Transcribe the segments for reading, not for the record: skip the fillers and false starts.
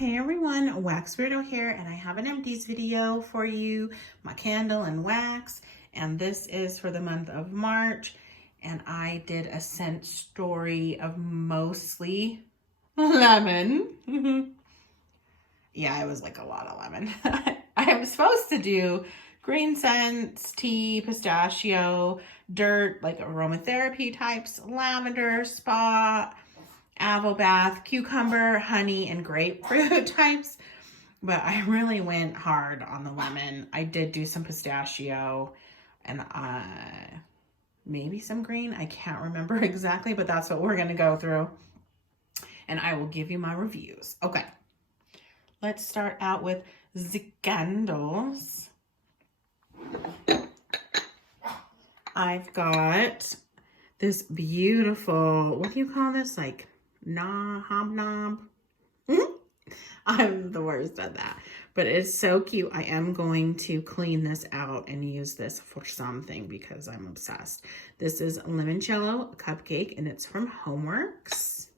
Hey everyone, Wax Weirdo here, and I have an empties video for you, my candle and wax, and this is for the month of March, and I did a scent story of mostly lemon. Yeah, it was like a lot of lemon. I was supposed to do green scents, tea, pistachio, dirt, like aromatherapy types, lavender, spa, apple bath, cucumber, honey, and grapefruit types. But I really went hard on the lemon. I did do some pistachio and maybe some green. I can't remember exactly, but that's what we're going to go through. And I will give you my reviews. Okay. Let's start out with the candles. I've got this beautiful, what do you call this? Like hobnob. I'm the worst at that, but it's so cute. I am going to clean this out and use this for something because I'm obsessed. This is Limoncello Cupcake, and it's from Homeworks.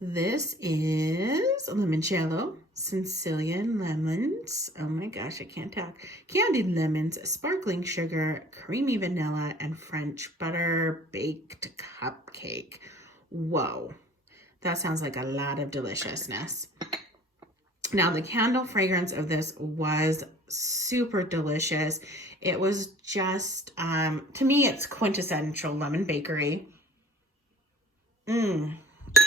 This is Limoncello Sicilian Lemons. Oh my gosh, I can't talk. Candied lemons, sparkling sugar, creamy vanilla, and French butter baked cupcake. Whoa, that sounds like a lot of deliciousness. Now, the candle fragrance of this was super delicious. It was just, to me, it's quintessential lemon bakery.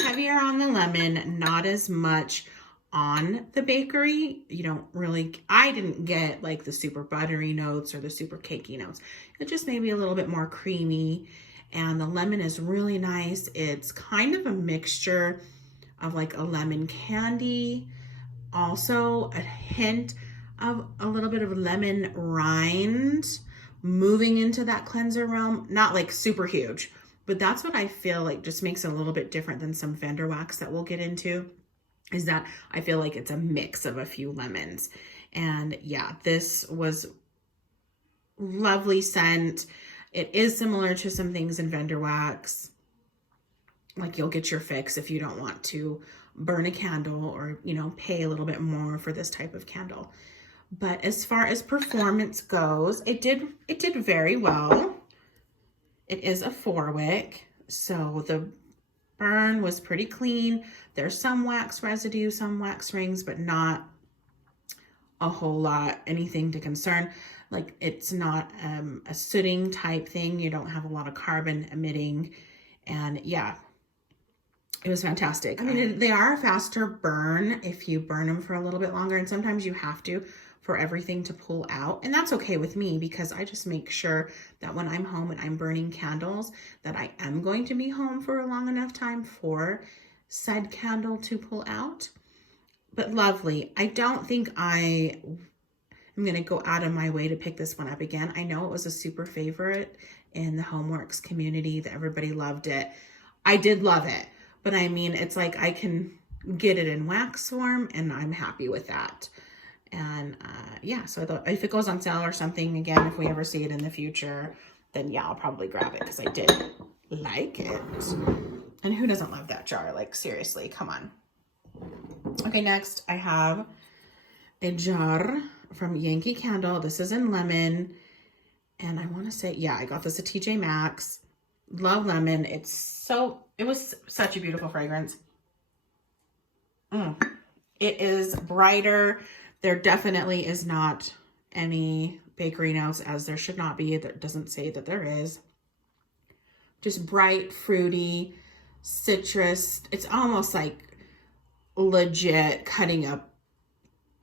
Heavier on the lemon, not as much on the bakery. You don't really, I didn't get like the super buttery notes or the super cakey notes. It just maybe a little bit more creamy, and the lemon is really nice. It's kind of a mixture of like a lemon candy, also a hint of a little bit of lemon rind moving into that cleanser realm. Not like super huge, but that's what I feel like just makes it a little bit different than some vendor wax that we'll get into, is that I feel like it's a mix of a few lemons. And yeah, this was lovely scent. It is similar to some things in vendor wax. Like you'll get your fix if you don't want to burn a candle or, you know, pay a little bit more for this type of candle. But as far as performance goes, it did very well. It is a 4-wick, so the burn was pretty clean. There's some wax residue, some wax rings, but not a whole lot, anything to concern. Like it's not a sooting type thing. You don't have a lot of carbon emitting. And yeah, it was fantastic. I mean, they are a faster burn if you burn them for a little bit longer, and sometimes you have to for everything to pull out. And that's okay with me because I just make sure that when I'm home and I'm burning candles, that I am going to be home for a long enough time for said candle to pull out. But lovely. I don't think I am going to go out of my way to pick this one up again. I know it was a super favorite in the Homeworks community, that everybody loved it. I did love it, but I mean, it's like I can get it in wax form and I'm happy with that. And yeah, so I thought if it goes on sale or something again, if we ever see it in the future, then yeah, I'll probably grab it because I did like it. And who doesn't love that jar? Like seriously, come on. Okay, next I have a jar from Yankee Candle. This is in lemon. And I want to say, yeah, I got this at TJ Maxx. Love lemon. It was such a beautiful fragrance. It is brighter. There definitely is not any bakery notes, as there should not be. That doesn't say that there is. Just bright, fruity, citrus. It's almost like legit cutting up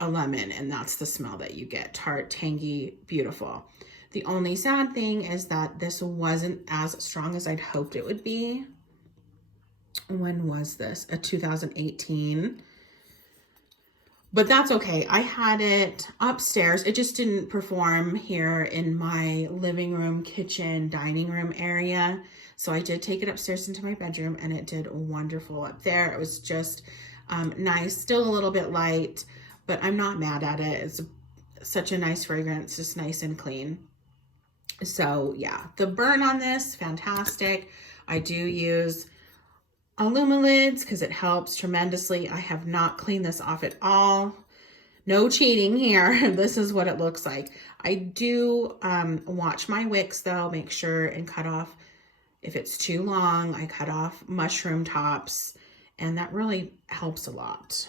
a lemon, and that's the smell that you get. Tart, tangy, beautiful. The only sad thing is that this wasn't as strong as I'd hoped it would be. When was this? A 2018. But that's okay. I had it upstairs. It just didn't perform here in my living room, kitchen, dining room area. So I did take it upstairs into my bedroom, and it did wonderful up there. It was just nice, still a little bit light, but I'm not mad at it. It's such a nice fragrance, just nice and clean. So yeah, the burn on this, fantastic. I do use Alumilids because it helps tremendously. I have not cleaned this off at all. No cheating here. This is what it looks like. I do watch my wicks though, make sure and cut off, if it's too long, I cut off mushroom tops, and that really helps a lot.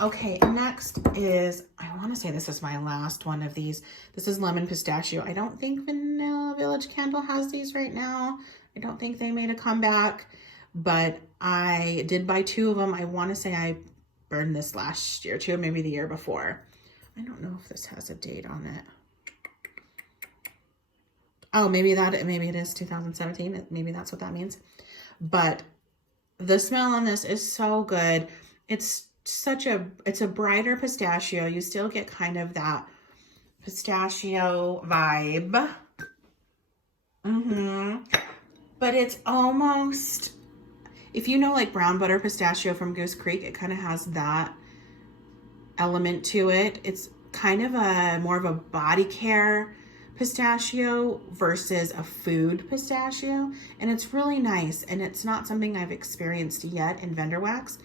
Okay, next is, I want to say this is my last one of these. This is lemon pistachio. I don't think Vanilla Village Candle has these right now. I don't think they made a comeback, but I did buy 2 of them. I want to say I burned this last year too, maybe the year before. I don't know if this has a date on it. Oh, maybe it is 2017. Maybe that's what that means. But the smell on this is so good. It's a brighter pistachio. You still get kind of that pistachio vibe. But it's almost, if you know like brown butter pistachio from Goose Creek, it kind of has that element to it. It's kind of more of a body care pistachio versus a food pistachio, and it's really nice, and it's not something I've experienced yet in Vendor Wax.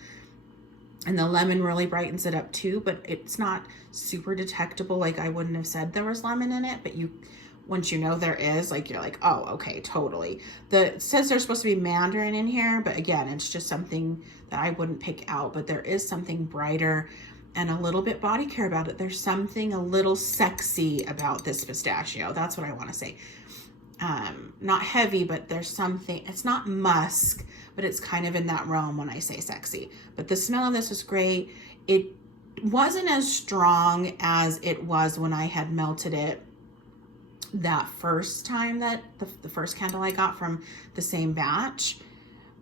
And the lemon really brightens it up too, but it's not super detectable. Like, I wouldn't have said there was lemon in it, but once you know there is, like, you're like, oh, okay, totally. It says there's supposed to be mandarin in here, but again, it's just something that I wouldn't pick out. But there is something brighter and a little bit body care about it. There's something a little sexy about this pistachio. That's what I want to say. Not heavy, but there's something, it's not musk, but it's kind of in that realm when I say sexy. But the smell of this was great. It wasn't as strong as it was when I had melted it that first time, that the first candle I got from the same batch,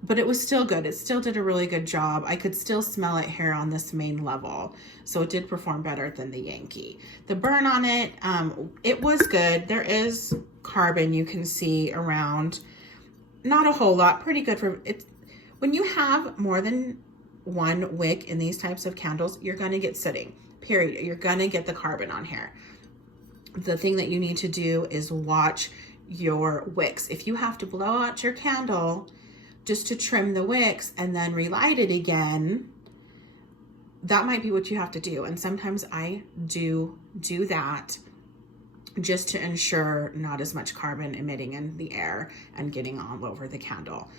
but it was still good. It still did a really good job. I could still smell it here on this main level. So it did perform better than the Yankee. The burn on it, it was good. There is carbon you can see around. Not a whole lot, pretty good for it. When you have more than one wick in these types of candles, you're gonna get sooting, period. You're gonna get the carbon on here. The thing that you need to do is watch your wicks. If you have to blow out your candle just to trim the wicks and then relight it again, that might be what you have to do. And sometimes I do that just to ensure not as much carbon emitting in the air and getting all over the candle.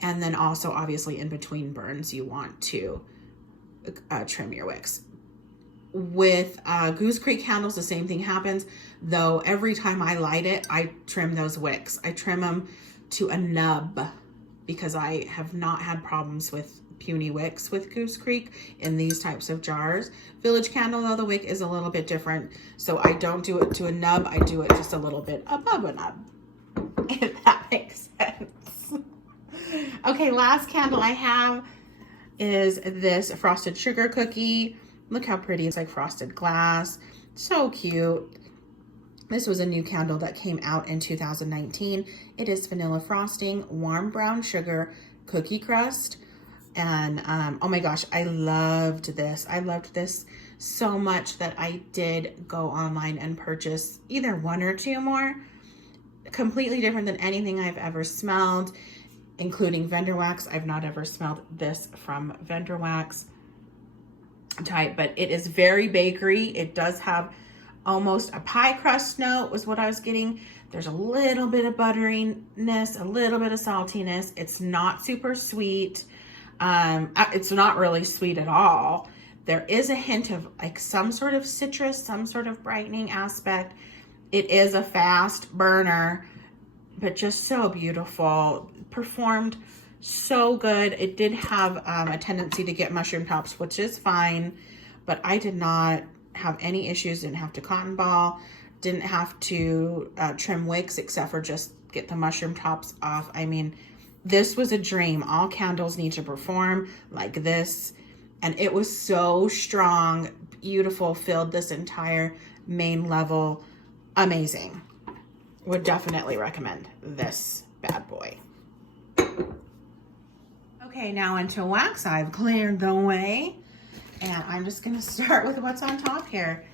And then also, obviously, in between burns, you want to trim your wicks. With Goose Creek candles, the same thing happens, though every time I light it, I trim those wicks. I trim them to a nub because I have not had problems with puny wicks with Goose Creek in these types of jars. Village Candle, though, the wick is a little bit different. So I don't do it to a nub. I do it just a little bit above a nub, if that makes sense. Okay, last candle I have is this frosted sugar cookie. Look how pretty. It's like frosted glass. So cute. This was a new candle that came out in 2019. It is vanilla frosting, warm brown sugar, cookie crust. And oh my gosh, I loved this. I loved this so much that I did go online and purchase either 1 or 2 more. Completely different than anything I've ever smelled, including Vendor Wax. I've not ever smelled this from Vendor Wax type, but it is very bakery. It does have almost a pie crust note was what I was getting. There's a little bit of butteriness, a little bit of saltiness. It's not super sweet. It's not really sweet at all. There is a hint of like some sort of citrus, some sort of brightening aspect. It is a fast burner, but just so beautiful. Performed so good. It did have a tendency to get mushroom tops, which is fine, but I did not have any issues. Didn't have to cotton ball, didn't have to trim wicks except for just get the mushroom tops off. I mean, this was a dream. All candles need to perform like this. And it was so strong, beautiful, filled this entire main level. Amazing. Would definitely recommend this bad boy. Okay, now into wax. I've cleared the way. And I'm just gonna start with what's on top here.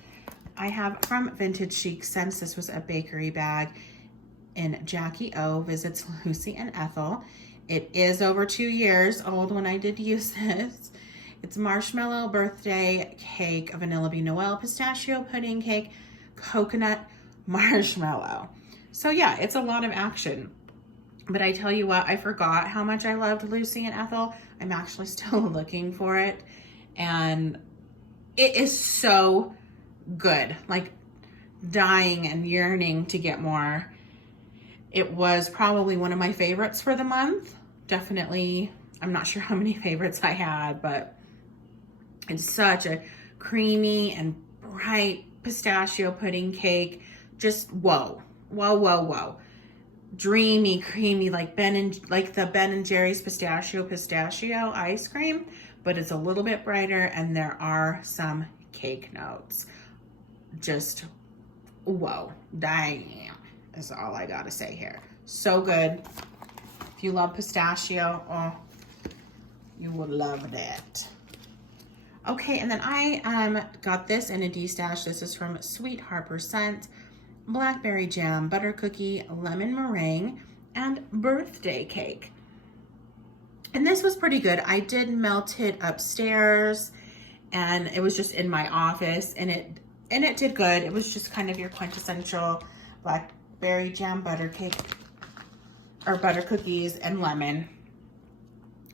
I have from Vintage Chic, since this was a bakery bag, in Jackie O Visits Lucy and Ethel. It is over 2 years old when I did use this. It's marshmallow birthday cake, a vanilla bean Noel pistachio pudding cake, coconut marshmallow. So yeah, it's a lot of action. But I tell you what, I forgot how much I loved Lucy and Ethel. I'm actually still looking for it. And it is so good. Like dying and yearning to get more. It was probably one of my favorites for the month. Definitely, I'm not sure how many favorites I had, but it's such a creamy and bright pistachio pudding cake. Just whoa, whoa, whoa, whoa. Dreamy, creamy, like the Ben and Jerry's pistachio ice cream, but it's a little bit brighter and there are some cake notes. Just whoa, dang, is all I gotta say here. So good. If you love pistachio, oh, you will love that. Okay, and then I got this in a D-stash. This is from Sweet Harper Scent. Blackberry jam, butter cookie, lemon meringue, and birthday cake. And this was pretty good. I did melt it upstairs and it was just in my office and it did good. It was just kind of your quintessential blackberry jam butter cake or butter cookies and lemon.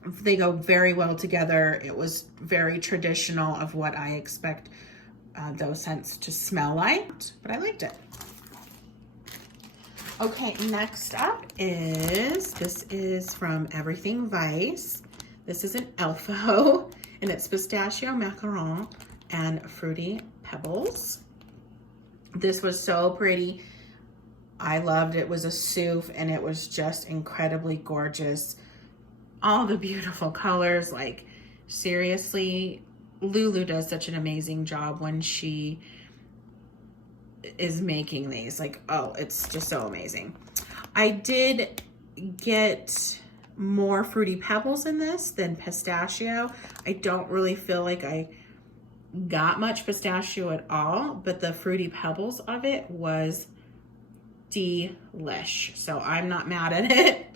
They go very well together. It was very traditional of what I expect those scents to smell like, but I liked it. Okay, next up this is from Everything Vice. This is an Elfo, and it's pistachio macaron and fruity pebbles. This was so pretty. I loved it. It was a souffle, and it was just incredibly gorgeous. All the beautiful colors, like seriously, Lulu does such an amazing job when she is making these. Like, oh, it's just so amazing. I did get more fruity pebbles in this than pistachio. I don't really feel like I got much pistachio at all, but the fruity pebbles of it was delish. So I'm not mad at it.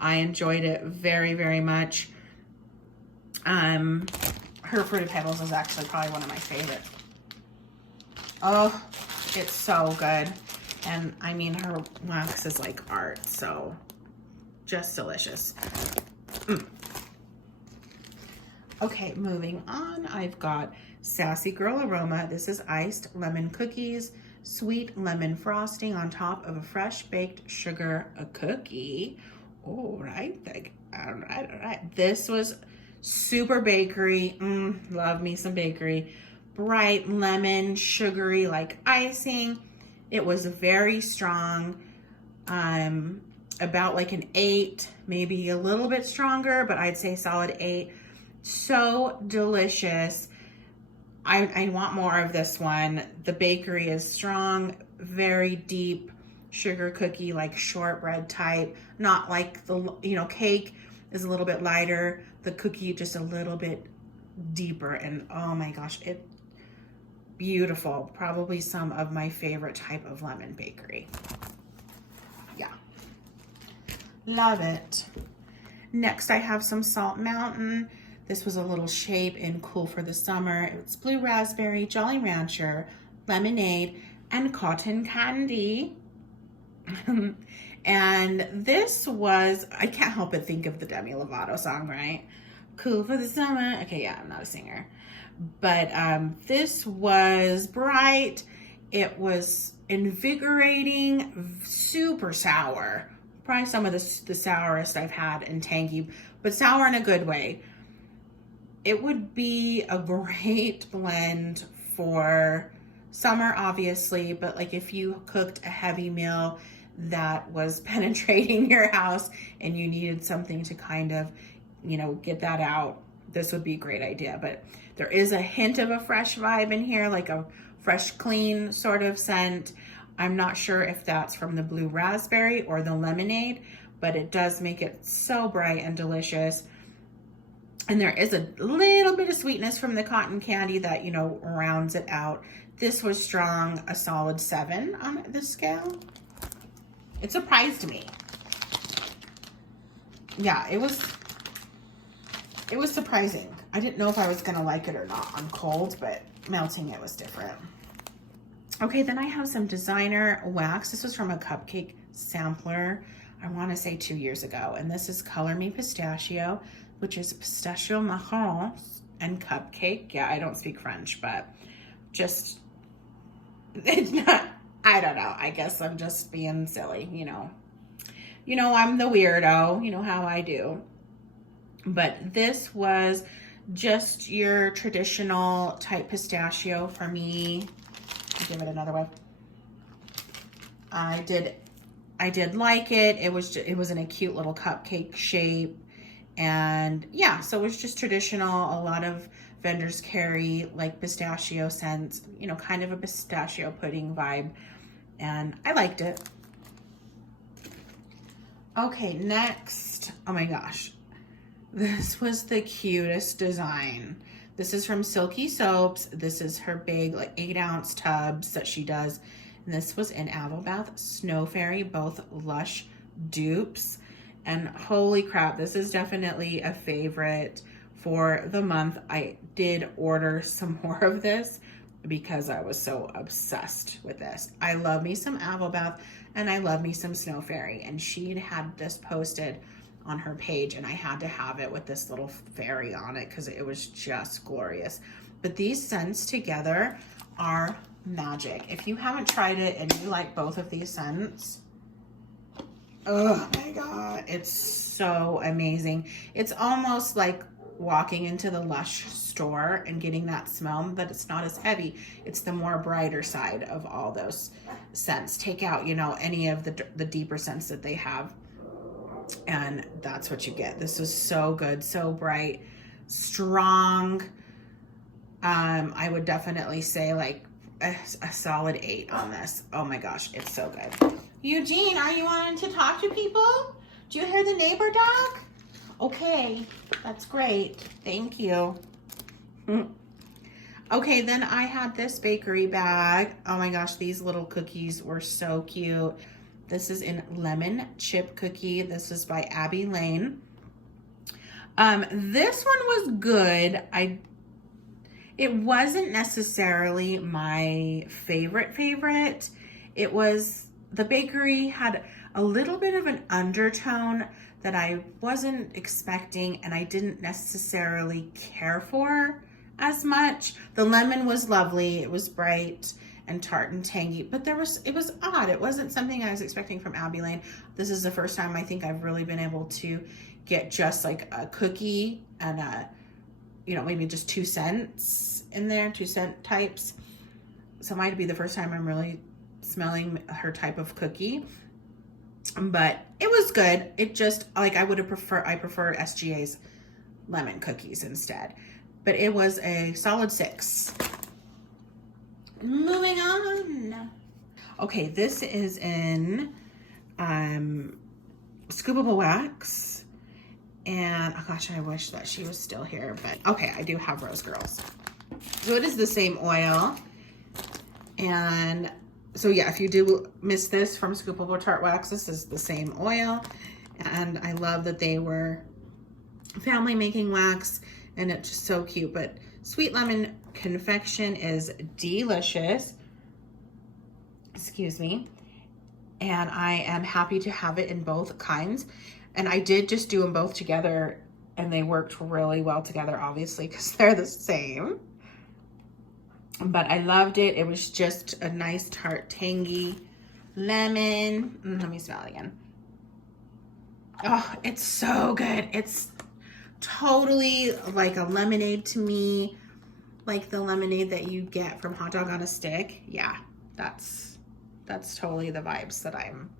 I enjoyed it very, very much. Her fruity pebbles is actually probably one of my favorites. Oh, it's so good. And I mean, her wax is like art, so just delicious. Okay, moving on. I've got Sassy Girl Aroma. This is iced lemon cookies, sweet lemon frosting on top of a fresh baked sugar cookie. All right, all right. This was super bakery. Love me some bakery. Bright lemon, sugary like icing. It was very strong. About like an 8, maybe a little bit stronger, but I'd say solid 8. So delicious. I want more of this one. The bakery is strong, very deep sugar cookie, like shortbread type, not like the, cake is a little bit lighter, the cookie just a little bit deeper, and oh my gosh, it beautiful. Probably some of my favorite type of lemon bakery. Yeah, love it. Next I have some Salt Mountain. This was a little shape in Cool for the Summer. It's blue raspberry, Jolly Rancher, lemonade, and cotton candy. And this was, I can't help but think of the Demi Lovato song, right? Cool for the Summer. Okay, yeah, I'm not a singer. But this was bright. It was invigorating, super sour. Probably some of the sourest I've had and tangy, but sour in a good way. It would be a great blend for summer, obviously, but like if you cooked a heavy meal that was penetrating your house and you needed something to kind of, get that out, this would be a great idea. But there is a hint of a fresh vibe in here, like a fresh, clean sort of scent. I'm not sure if that's from the blue raspberry or the lemonade, but it does make it so bright and delicious. And there is a little bit of sweetness from the cotton candy that, rounds it out. This was strong, a solid 7 on the scale. It surprised me. Yeah, it was surprising. I didn't know if I was gonna like it or not on cold, but melting it was different. Okay, then I have some designer wax. This was from a cupcake sampler, I wanna say 2 years ago. And this is Color Me Pistachio, which is pistachio marron and cupcake. Yeah, I don't speak French, but just, it's not, I don't know. I guess I'm just being silly, you know. You know, I'm the weirdo, you know how I do. But this was just your traditional type pistachio for me. I'll give it another way. I did like it. It was in a cute little cupcake shape. And yeah, so it was just traditional. A lot of vendors carry like pistachio scents, you know, kind of a pistachio pudding vibe. And I liked it. Okay, next. Oh my gosh. This was the cutest design. This is from Silky Soaps. This is her big like 8-ounce tubs that she does. And this was in Avobath Snow Fairy, both Lush dupes. And holy crap, this is definitely a favorite for the month. I did order some more of this because I was so obsessed with this. I love me some Avobath and I love me some Snow Fairy. And she had this posted on her page and I had to have it with this little fairy on it because it was just glorious. But these scents together are magic. If you haven't tried it and you like both of these scents, oh my God, it's so amazing. It's almost like walking into the Lush store and getting that smell, but it's not as heavy. It's the more brighter side of all those scents. Take out, you know, any of the deeper scents that they have, and that's what you get. This is so good, so bright, strong. I would definitely say like a solid 8 on this. Oh my gosh, it's so good. Eugene, are you wanting to talk to people? Do you hear the neighbor dog? Okay, that's great. Thank you. Okay, then I had this bakery bag. Oh my gosh, these little cookies were so cute. This is in Lemon Chip Cookie. This is by Abby Lane. This one was good. It wasn't necessarily my favorite. It was, the bakery had a little bit of an undertone that I wasn't expecting and I didn't necessarily care for as much. The lemon was lovely. It was bright and tart and tangy, but it was odd. It wasn't something I was expecting from Abby Lane. This is the first time I think I've really been able to get just like a cookie and you know, maybe just 2 cents in there, 2 cent types. So it might be the first time I'm really smelling her type of cookie, but it was good. It just, like, I prefer SGA's lemon cookies instead, but it was a solid 6. Moving on. Okay, this is in Scoopable Wax. And oh gosh, I wish that she was still here, but okay, I do have Rose Girls. So it is the same oil. And so yeah, if you do miss this from Scoopable Tart Wax, this is the same oil. And I love that they were family making wax and it's just so cute. But Sweet Lemon Confection is delicious. Excuse me. And I am happy to have it in both kinds. And I did just do them both together and they worked really well together, obviously, because they're the same. But I loved it. It was just a nice tart, tangy lemon. Let me smell it again. Oh, it's so good. It's totally like a lemonade to me, like the lemonade that you get from Hot Dog on a Stick. Yeah, that's totally the vibes that I'm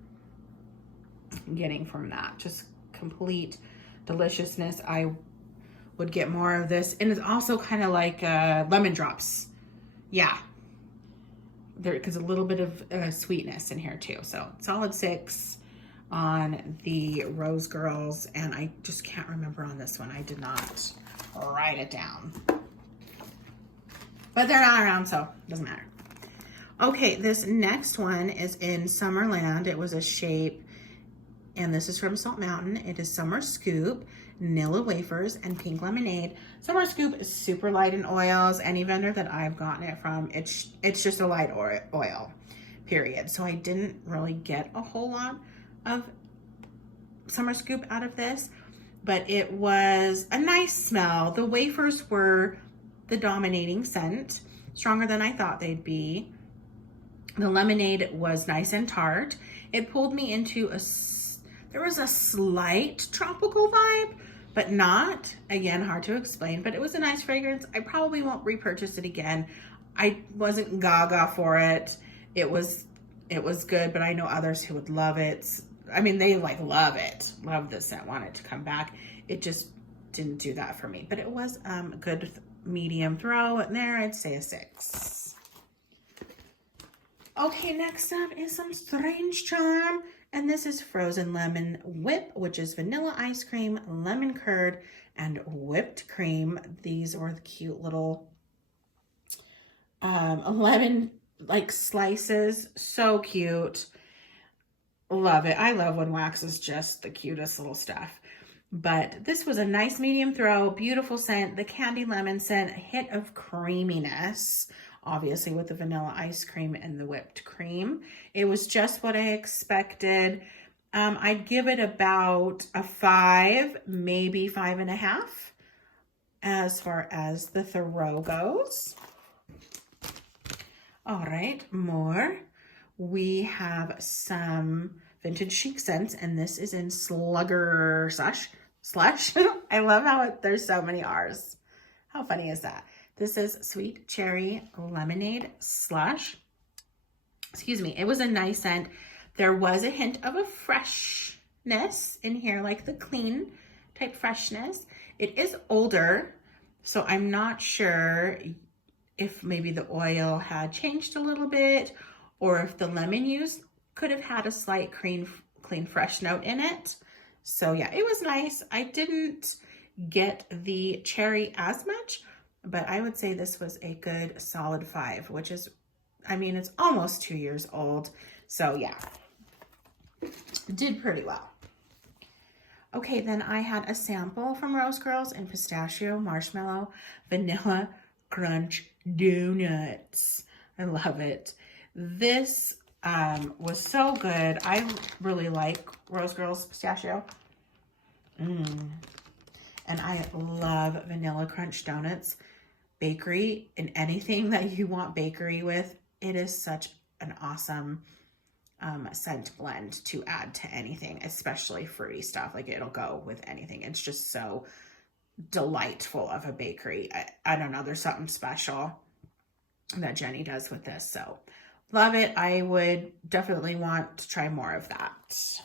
getting from that. Just complete deliciousness. I would get more of this. And it's also kind of like lemon drops. Yeah. Because a little bit of sweetness in here too. So solid 6 on the Rose Girls. And I just can't remember on this one. I did not write it down. But they're not around, so it doesn't matter. Okay, this next one is in Summerland. It was a shape, and this is from Salt Mountain. It is Summer Scoop, Nilla Wafers, and Pink Lemonade. Summer Scoop is super light in oils. Any vendor that I've gotten it from, it's just a light oil, period. So I didn't really get a whole lot of Summer Scoop out of this, but it was a nice smell. The wafers were the dominating scent, stronger than I thought they'd be. The lemonade was nice and tart. It pulled me into there was a slight tropical vibe, but not, again, hard to explain, but it was a nice fragrance. I probably won't repurchase it again. I wasn't gaga for it. It was good, but I know others who would love it. I mean, they like love it, love this scent, want it to come back. It just didn't do that for me, but it was a good medium throw. And there, I'd say a 6. Okay, next up is some Strange Charm, and this is Frozen Lemon Whip, which is vanilla ice cream, lemon curd, and whipped cream. These were the cute little lemon like slices, so cute. Love it. I love when wax is just the cutest little stuff. But this was a nice medium throw, beautiful scent, the candy lemon scent, a hit of creaminess, obviously with the vanilla ice cream and the whipped cream. It was just what I expected. I'd give it about a 5, maybe 5.5 as far as the throw goes. All right, more. We have some Vintage Chic scents, and this is in Slugger Slush. I love how there's so many R's. How funny is that? This is Sweet Cherry Lemonade Slush. Excuse me. It was a nice scent. There was a hint of a freshness in here, like the clean type freshness. It is older, so I'm not sure if maybe the oil had changed a little bit, or if the lemon used could have had a slight clean fresh note in it. So yeah, it was nice. I didn't get the cherry as much, but I would say this was a good solid 5, which is, I mean, it's almost 2 years old. So yeah, did pretty well. Okay, then I had a sample from Rose Girls in Pistachio, Marshmallow, Vanilla Crunch Donuts. I love it. This was so good. I really like Rose Girls Pistachio. And I love Vanilla Crunch Donuts. Bakery, and anything that you want bakery with, it is such an awesome scent blend to add to anything, especially fruity stuff. Like, it'll go with anything. It's just so delightful of a bakery. I don't know, there's something special that Jenny does with this, so love it. I would definitely want to try more of that.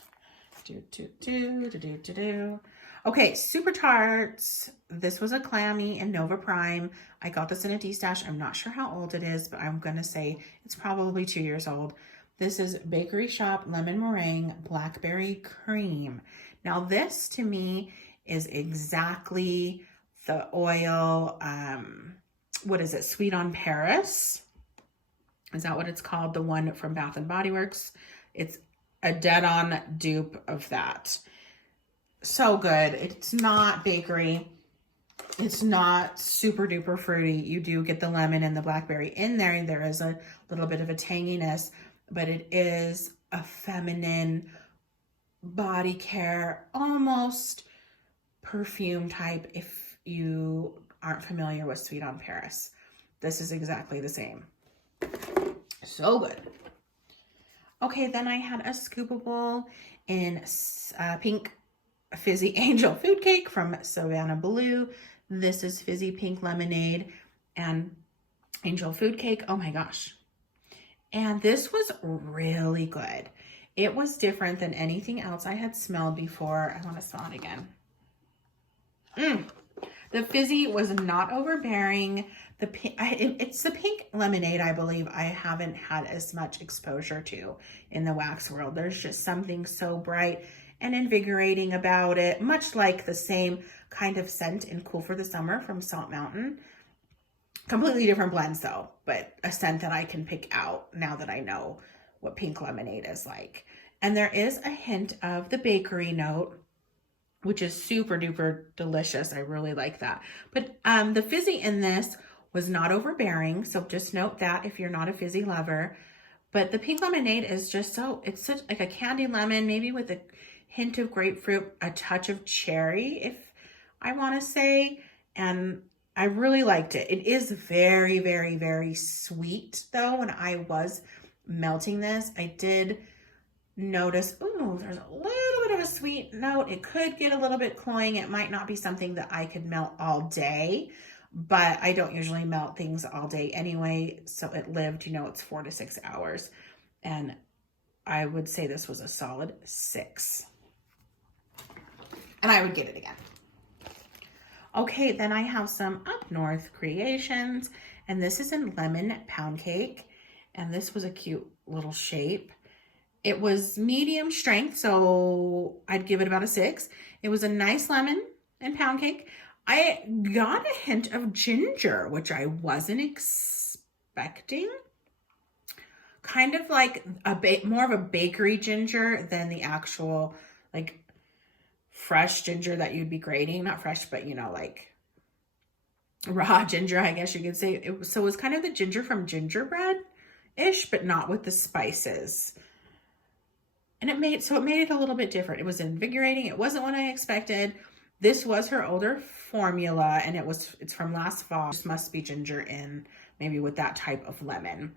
Okay, Super Tarts. This was a clammy in Nova Prime. I got this in a D-stash. I'm not sure how old it is, but I'm gonna say it's probably 2 years old. This is Bakery Shop Lemon Meringue Blackberry Cream. Now this to me is exactly the oil, what is it, Sweet on Paris? Is that what it's called? The one from Bath and Body Works. It's a dead-on dupe of that. So good. It's not bakery. It's not super duper fruity. You do get the lemon and the blackberry in there. There is a little bit of a tanginess, but it is a feminine body care, almost perfume type. If you aren't familiar with Sweet on Paris, this is exactly the same. So good. Okay, then I had a scoopable in pink Fizzy Angel Food Cake from Savannah Blue. This is Fizzy Pink Lemonade and Angel Food Cake. Oh my gosh. And this was really good. It was different than anything else I had smelled before. I want to smell it again. The fizzy was not overbearing. It's the pink lemonade, I believe, I haven't had as much exposure to in the wax world. There's just something so bright and invigorating about it, much like the same kind of scent in Cool for the Summer from Salt Mountain. Completely different blends though, but a scent that I can pick out now that I know what pink lemonade is like. And there is a hint of the bakery note, which is super duper delicious. I really like that. But the fizzy in this was not overbearing. So just note that if you're not a fizzy lover. But the pink lemonade is just so, it's such like a candy lemon, maybe with a hint of grapefruit, a touch of cherry, if I want to say. And I really liked it. It is very, very, very sweet though. When I was melting this, I did notice, ooh, there's a little bit of a sweet note. It could get a little bit cloying. It might not be something that I could melt all day, but I don't usually melt things all day anyway. So it lived, you know, it's 4 to 6 hours. And I would say this was a solid 6. And I would get it again. Okay, then I have some Up North Creations, and this is in Lemon Pound Cake. And this was a cute little shape. It was medium strength, so I'd give it about a 6. It was a nice lemon and pound cake. I got a hint of ginger, which I wasn't expecting. Kind of like more of a bakery ginger than the actual like fresh ginger that you'd be grating. Not fresh, but you know, like raw ginger, I guess you could say. So it was kind of the ginger from gingerbread-ish, but not with the spices. And it made it a little bit different. It was invigorating. It wasn't what I expected. This was her older formula, and it's from last fall. This must be ginger in, maybe with that type of lemon.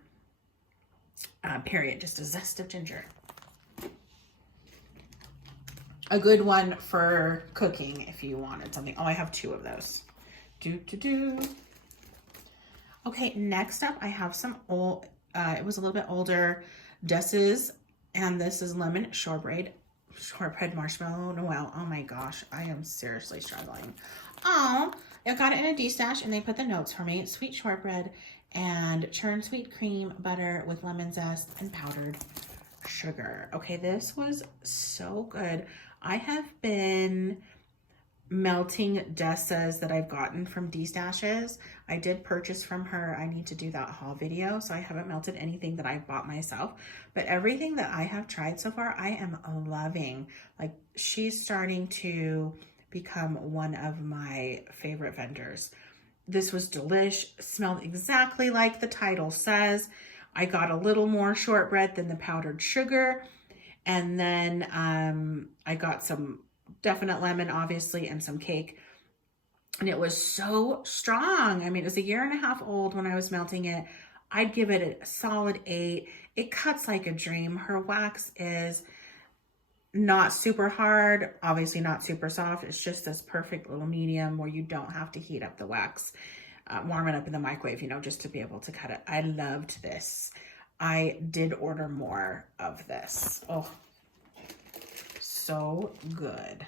Period. Just a zest of ginger. A good one for cooking if you wanted something. Oh, I have 2 of those. Okay, next up I have some old, it was a little bit older Dess's. And this is lemon shortbread marshmallow Noel. Oh my gosh, I am seriously struggling. Oh, I got it in a D-stash and they put the notes for me. Sweet shortbread and churned sweet cream, butter with lemon zest and powdered sugar. Okay, this was so good. I have been melting Dessa's that I've gotten from D-stashes. I did purchase from her. I need to do that haul video, so I haven't melted anything that I've bought myself, but everything that I have tried so far, I am loving. Like, she's starting to become one of my favorite vendors. This was delish, smelled exactly like the title says. I got a little more shortbread than the powdered sugar, and then I got some definite lemon, obviously, and some cake. And it was so strong. I mean, it was 1.5 years old when I was melting it. I'd give it a solid 8. It cuts like a dream. Her wax is not super hard, obviously not super soft. It's just this perfect little medium where you don't have to heat up the wax, warm it up in the microwave, you know, just to be able to cut it. I loved this. I did order more of this. Oh, so good.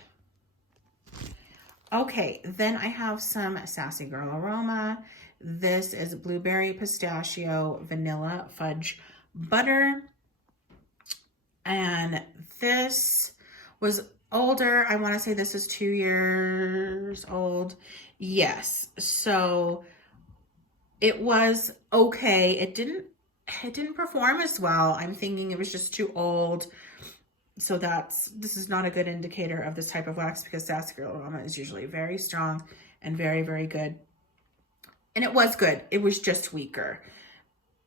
Okay, then I have some Sassy Girl Aroma. This is blueberry, pistachio, vanilla, fudge, butter. And this was older. I want to say this is 2 years old. Yes. So it was okay. It didn't perform as well. I'm thinking it was just too old. So this is not a good indicator of this type of wax, because Sassy Girl Aroma is usually very strong and very, very good. And it was good. It was just weaker.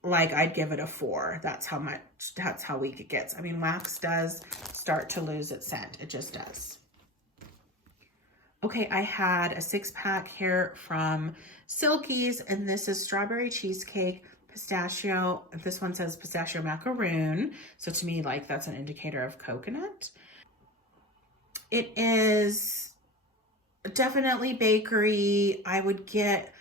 Like, I'd give it a 4. That's how weak it gets. I mean, wax does start to lose its scent. It just does. Okay, I had a 6-pack here from Silky's, and this is strawberry cheesecake, pistachio. This one says pistachio macaroon. So to me, like, that's an indicator of coconut. It is definitely bakery. I would get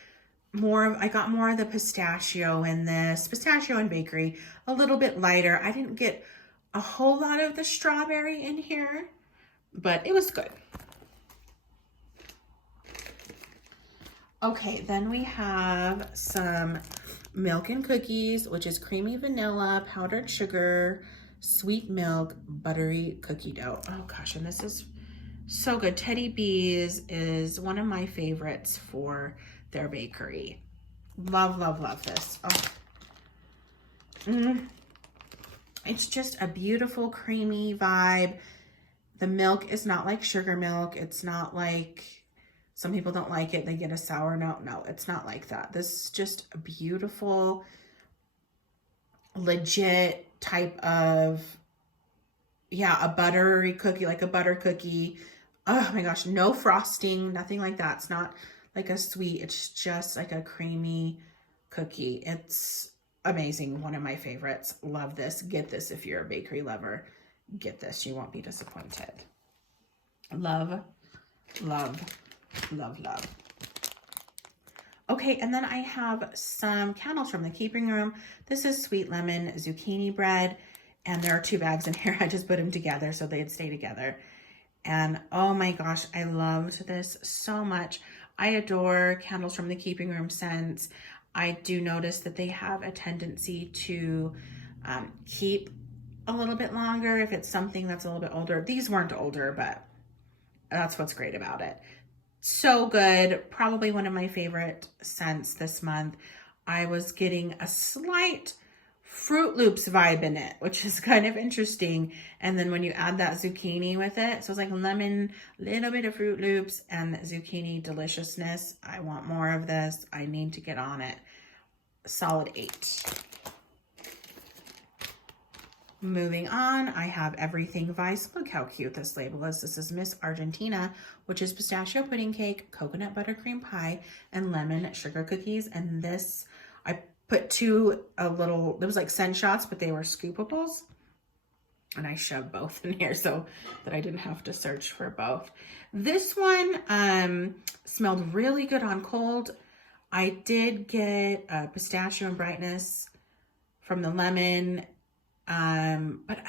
I got more of the pistachio in this. Pistachio and bakery, a little bit lighter. I didn't get a whole lot of the strawberry in here, but it was good. Okay, then we have some milk and cookies, which is creamy vanilla, powdered sugar, sweet milk, buttery cookie dough. Oh gosh, and this is so good. Teddy B's is one of my favorites for their bakery. Love, love, love this. Oh. It's just a beautiful creamy vibe. The milk is not like sugar milk. It's not like, some people don't like it, they get a sour note. No, it's not like that. This is just a beautiful, legit type of, yeah, a buttery cookie, like a butter cookie. Oh my gosh, no frosting, nothing like that. It's not like a sweet, it's just like a creamy cookie. It's amazing. One of my favorites. Love this. Get this if you're a bakery lover. Get this. You won't be disappointed. Love, love, love, love. Okay, and then I have some candles from the keeping room. This is sweet lemon zucchini bread, and there are 2 bags in here. I just put them together so they'd stay together. And oh my gosh, I loved this so much. I adore candles from the keeping room scents. I do notice that they have a tendency to keep a little bit longer if it's something that's a little bit older. These weren't older, but that's what's great about it. So good. Probably one of my favorite scents this month. I was getting a slight Fruit Loops vibe in it, which is kind of interesting. And then when you add that zucchini with it, so it's like lemon, little bit of Fruit Loops, and zucchini deliciousness. I want more of this. I need to get on it. Solid 8. Moving on, I have Everything Vice. Look how cute this label is. This is Miss Argentina, which is pistachio pudding cake, coconut buttercream pie, and lemon sugar cookies. And this, I put 2 little, it was like scent shots, but they were scoopables. And I shoved both in here so that I didn't have to search for both. This one smelled really good on cold. I did get pistachio and brightness from the lemon. But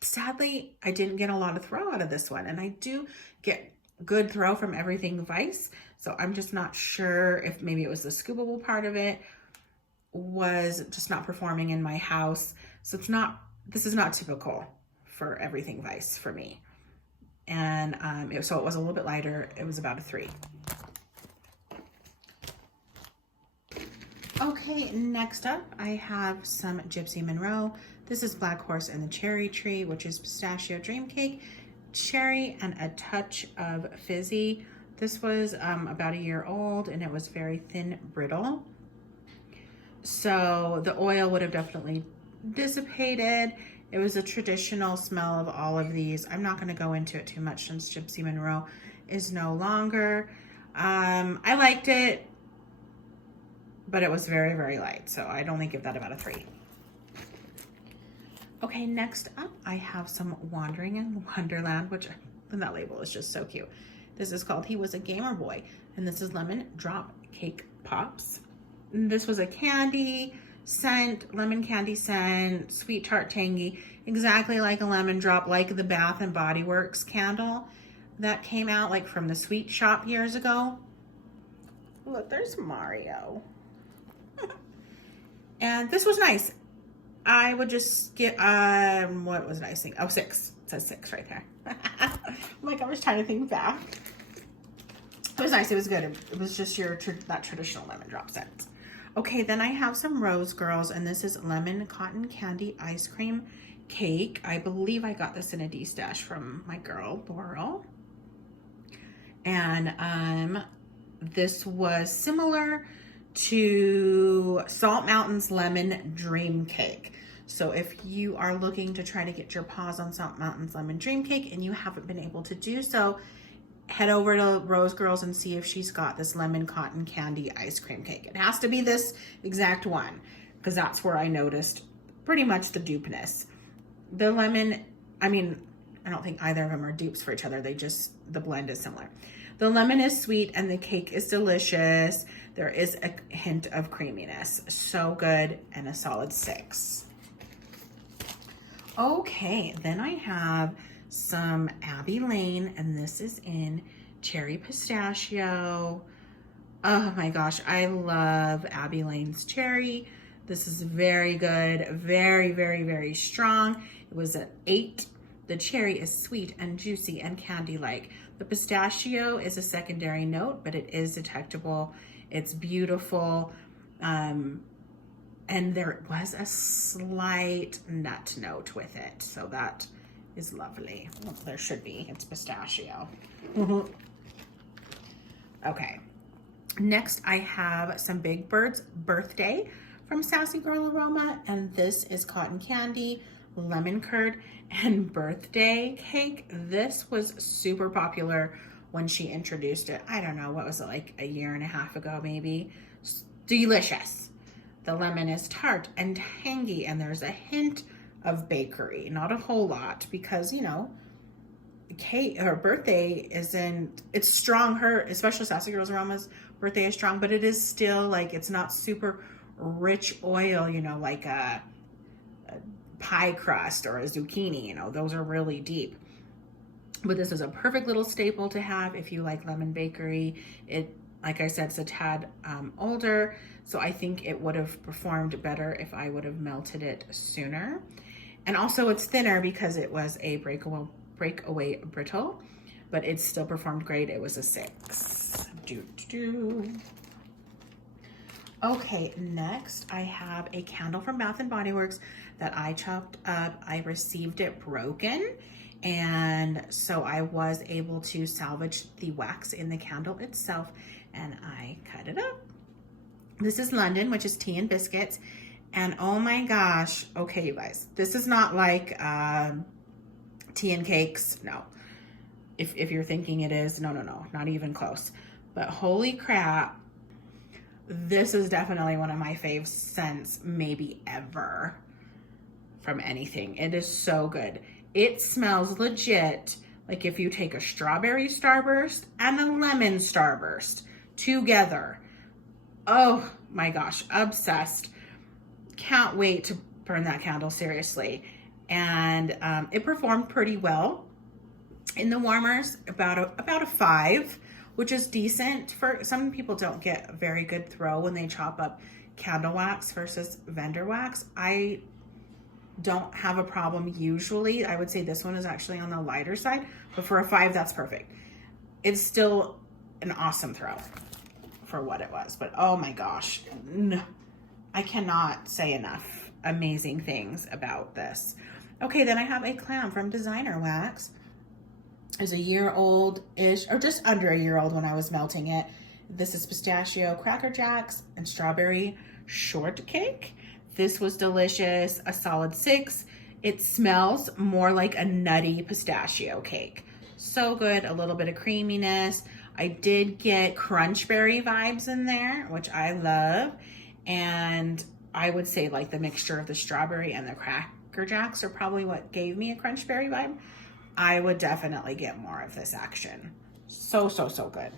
sadly, I didn't get a lot of throw out of this one, and I do get good throw from Everything Vice. So I'm just not sure if maybe it was the scoopable part of it was just not performing in my house. So this is not typical for Everything Vice for me. And, so it was a little bit lighter. It was about a 3. Okay, next up, I have some Gypsy Monroe. This is Black Horse and the Cherry Tree, which is pistachio dream cake, cherry, and a touch of fizzy. This was about a year old, and it was very thin, brittle. So the oil would have definitely dissipated. It was a traditional smell of all of these. I'm not going to go into it too much since Gypsy Monroe is no longer. I liked it, but it was very, very light. So I'd only give that about a 3. Okay, next up, I have some Wandering in Wonderland, which that label is just so cute. This is called He Was a Gamer Boy, and this is Lemon Drop Cake Pops. And this was a candy scent, lemon candy scent, sweet tart tangy, exactly like a lemon drop, like the Bath and Body Works candle that came out like from the sweet shop years ago. Look, there's Mario. And this was nice. I would just get, what was it I think? Oh, 6. It says 6 right there. Like, I was trying to think back. It was nice. It was good. It was just that traditional lemon drop scent. Okay, then I have some Rose Girls, and this is Lemon Cotton Candy Ice Cream Cake. I believe I got this in a D-stash from my girl, Laurel. And this was similar to Salt Mountain's Lemon Dream Cake. So if you are looking to try to get your paws on Salt Mountain's Lemon Dream Cake and you haven't been able to do so, head over to Rose Girls and see if she's got this lemon cotton candy ice cream cake. It has to be this exact one because that's where I noticed pretty much the dupeness. The lemon, I mean, I don't think either of them are dupes for each other. The blend is similar. The lemon is sweet and the cake is delicious. There is a hint of creaminess. So good, and a solid 6. Okay, then I have some Abbey Lane, and this is in Cherry Pistachio. Oh my gosh, I love Abbey Lane's cherry. This is very good, very, very, very strong. It was an 8. The cherry is sweet and juicy and candy-like. The pistachio is a secondary note, but it is detectable. It's beautiful. And there was a slight nut note with it. So that is lovely. Well, there should be. It's pistachio. Okay. Next, I have some Big Bird's Birthday from Sassy Girl Aroma. And this is cotton candy, lemon curd, and birthday cake. This was super popular when she introduced it. I don't know, what was it, like a year and a half ago maybe? Delicious. The lemon is tart and tangy, and there's a hint of bakery, not a whole lot, because, you know, Kate, her birthday isn't, it's strong. Her, especially Sassy Girls Aroma's birthday is strong, but it is still like, it's not super rich oil, you know, like a pie crust or a zucchini, you know, those are really deep. But this is a perfect little staple to have if you like lemon bakery. It, like I said, it's a tad older, so I think it would have performed better if I would have melted it sooner. And also it's thinner because it was a breakaway brittle, but it still performed great. It was a 6. Okay, next I have a candle from Bath and Body Works that I chopped up. I received it broken, and so I was able to salvage the wax in the candle itself, and I cut it up. This is London, which is tea and biscuits. And oh my gosh, okay, you guys, this is not like tea and cakes. No, if you're thinking it is, no, not even close. But holy crap, this is definitely one of my fave scents, maybe ever, from anything. It is so good. It smells legit like if you take a strawberry starburst and a lemon starburst together. Oh my gosh, obsessed. Can't wait to burn that candle, seriously. And it performed pretty well in the warmers, about a 5, which is decent. For some people don't get a very good throw when they chop up candle wax versus vendor wax. I don't have a problem usually. I would say this one is actually on the lighter side, but for a 5, that's perfect. It's still an awesome throw for what it was, but oh my gosh, no, I cannot say enough amazing things about this. Okay, then I have a clam from Designer Wax. It's a year old-ish, or just under a year old when I was melting it. This is pistachio Cracker Jacks and strawberry shortcake. This was delicious, a solid 6. It smells more like a nutty pistachio cake. So good, a little bit of creaminess. I did get crunchberry vibes in there, which I love. And I would say like the mixture of the strawberry and the Cracker Jacks are probably what gave me a crunchberry vibe. I would definitely get more of this action. So good.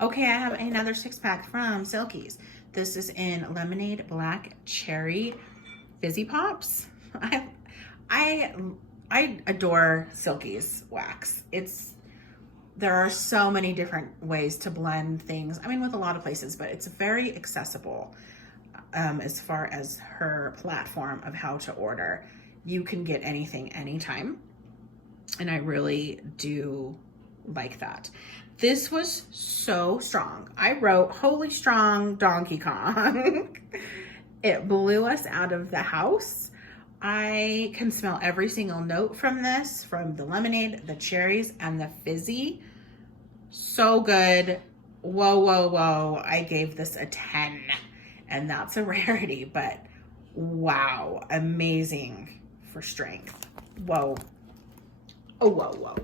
Okay, I have another 6-pack from Silkies. This is in Lemonade Black Cherry Fizzy Pops. I adore Silkies wax. There are so many different ways to blend things. I mean, with a lot of places, but it's very accessible as far as her platform of how to order. You can get anything anytime, and I really do like that. This was so strong. I wrote holy strong Donkey Kong. It blew us out of the house. I can smell every single note from this, from the lemonade, the cherries, and the fizzy. So good. Whoa. I gave this a 10, and that's a rarity, but wow, amazing for strength. Whoa. Oh, whoa.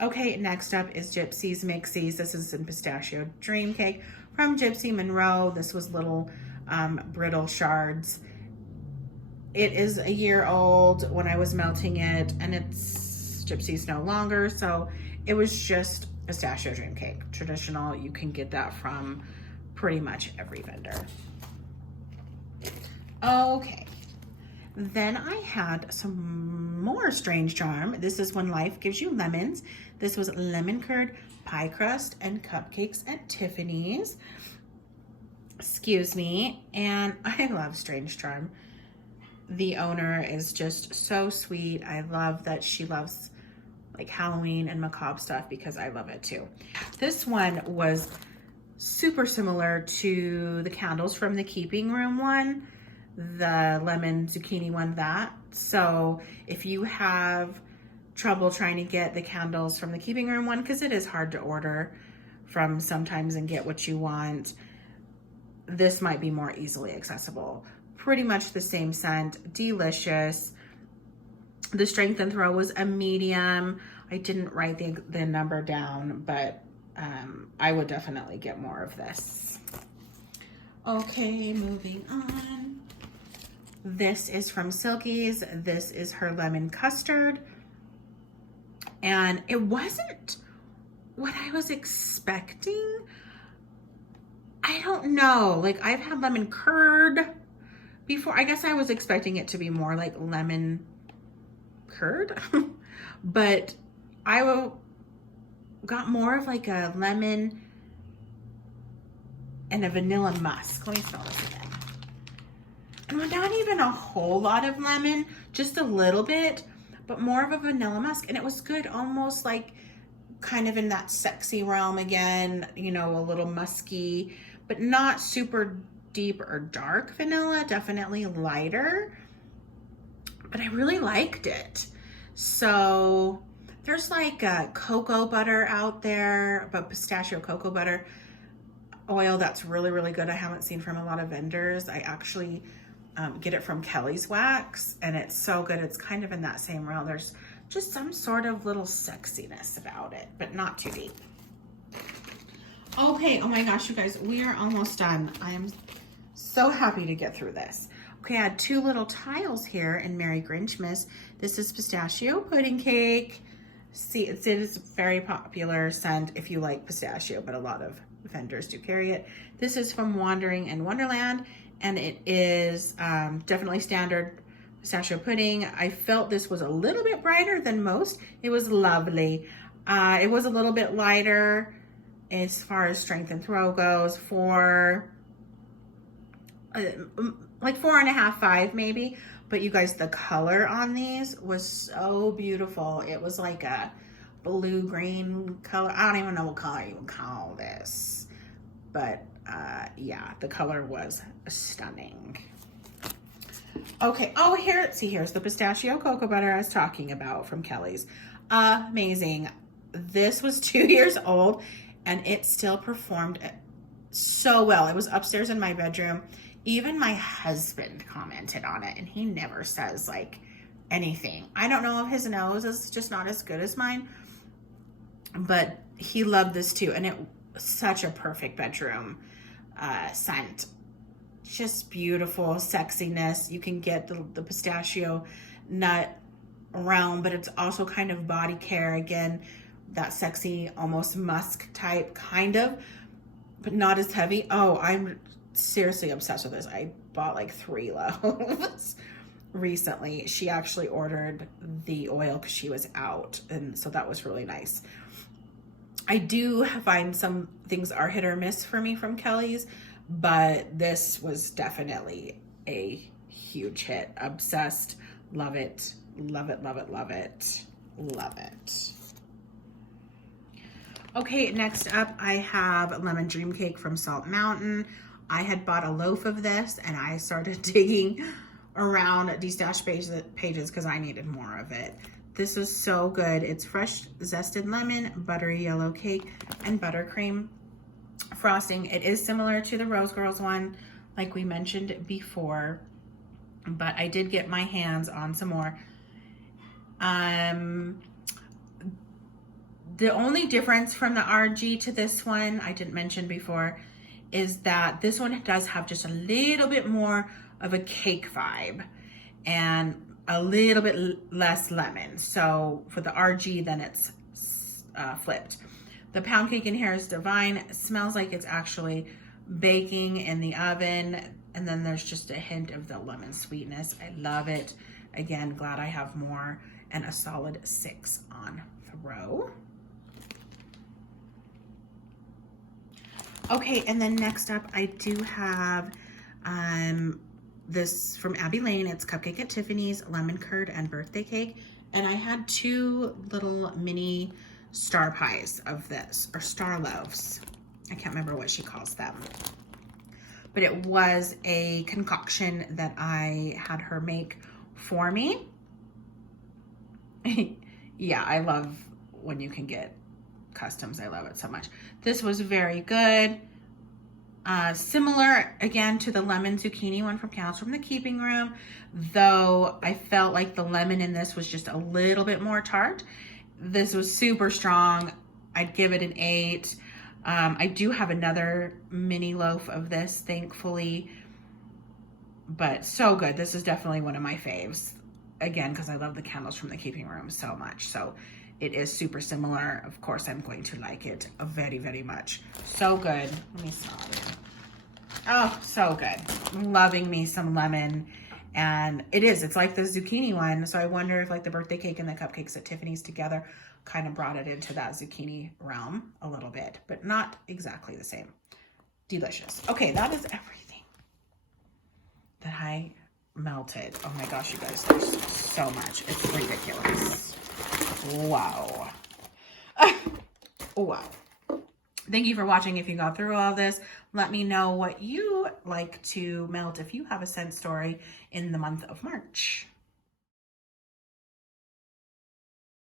Okay, next up is Gypsy's Mixies. This is in Pistachio Dream Cake from Gypsy Monroe. This was little brittle shards. It is a year old when I was melting it, and it's Gypsy's no longer, so it was just Pistachio Dream Cake. Traditional, you can get that from pretty much every vendor. Okay. Then I had some more Strange Charm. This is When Life Gives You Lemons. This was lemon curd, pie crust, and cupcakes at Tiffany's. Excuse me. And I love Strange Charm. The owner is just so sweet. I love that she loves like Halloween and macabre stuff because I love it too. This one was super similar to the candles from the Keeping Room one, the lemon zucchini one, that. So if you have trouble trying to get the candles from the Keeping Room one, because it is hard to order from sometimes and get what you want, this might be more easily accessible. Pretty much the same scent, delicious. The strength and throw was a medium. I didn't write the number down, but I would definitely get more of this. Okay, moving on. This is from Silky's. This is her lemon custard. And it wasn't what I was expecting. I don't know. Like, I've had lemon curd before. I guess I was expecting it to be more like lemon curd. But I got more of like a lemon and a vanilla musk. Let me smell this again. And not even a whole lot of lemon, just a little bit, but more of a vanilla musk. And it was good, almost like kind of in that sexy realm again, you know, a little musky, but not super deep or dark vanilla, definitely lighter. But I really liked it. So there's like a cocoa butter out there, but pistachio cocoa butter oil that's really, really good. I haven't seen from a lot of vendors. I actually get it from Kelly's Wax, and it's so good. It's kind of in that same realm. There's just some sort of little sexiness about it, but not too deep. Okay, oh my gosh, you guys, we are almost done. I am so happy to get through this. Okay, I had two little tiles here in Merry Grinchmas. This is pistachio pudding cake. See, it is a very popular scent if you like pistachio, but a lot of vendors do carry it. This is from Wandering in Wonderland, and it is definitely standard pistachio pudding. I felt this was a little bit brighter than most. It was lovely. It was a little bit lighter as far as strength and throw goes, for like 4.5, 5 maybe. But you guys, the color on these was so beautiful. It was like a blue-green color. I don't even know what color you would call this. But yeah, the color was stunning. Okay, oh, here's the pistachio cocoa butter I was talking about from Kelly's. Amazing. This was 2 years old, and it still performed so well. It was upstairs in my bedroom. Even my husband commented on it, and he never says like anything. I don't know if his nose is just not as good as mine, but he loved this too. And it was such a perfect bedroom scent. Just beautiful sexiness. You can get the pistachio nut realm, but it's also kind of body care. Again, that sexy, almost musk type kind of, but not as heavy. Oh, I'm seriously obsessed with this. I bought like 3 loaves recently. She actually ordered the oil because she was out, and so that was really nice. I do find some things are hit or miss for me from Kelly's, but this was definitely a huge hit. Obsessed. Love it. Love it, love it, love it. Love it. Okay, next up I have Lemon Dream Cake from Salt Mountain. I had bought a loaf of this, and I started digging around destash pages because I needed more of it. This is so good. It's fresh zested lemon, buttery yellow cake, and buttercream frosting. It is similar to the Rose Girls one, like we mentioned before, but I did get my hands on some more. The only difference from the RG to this one, I didn't mention before, is that this one does have just a little bit more of a cake vibe and a little bit less lemon. So for the RG, then it's flipped. The pound cake in here is divine. It smells like it's actually baking in the oven. And then there's just a hint of the lemon sweetness. I love it. Again, glad I have more, and a solid 6 on throw. Okay, and then next up, I do have this from Abby Lane. It's Cupcake at Tiffany's, Lemon Curd, and Birthday Cake. And I had 2 little mini star pies of this, or star loaves. I can't remember what she calls them. But it was a concoction that I had her make for me. Yeah, I love when you can get customs. I love it so much. This was very good. Similar again to the lemon zucchini one from Candles from the Keeping Room, though I felt like the lemon in this was just a little bit more tart. This was super strong. I'd give it an 8. I do have another mini loaf of this, thankfully, but so good. This is definitely one of my faves, again, because I love the Candles from the Keeping Room so much. So it is super similar. Of course, I'm going to like it very, very much. So good. Let me smell it. Oh, so good. Loving me some lemon. And it's like the zucchini one. So I wonder if like the birthday cake and the cupcakes at Tiffany's together kind of brought it into that zucchini realm a little bit, but not exactly the same. Delicious. Okay, that is everything that I melted. Oh my gosh, you guys, there's so much. It's ridiculous. Wow. Wow. Thank you for watching. If you got through all this, let me know what you like to melt if you have a scent story in the month of March.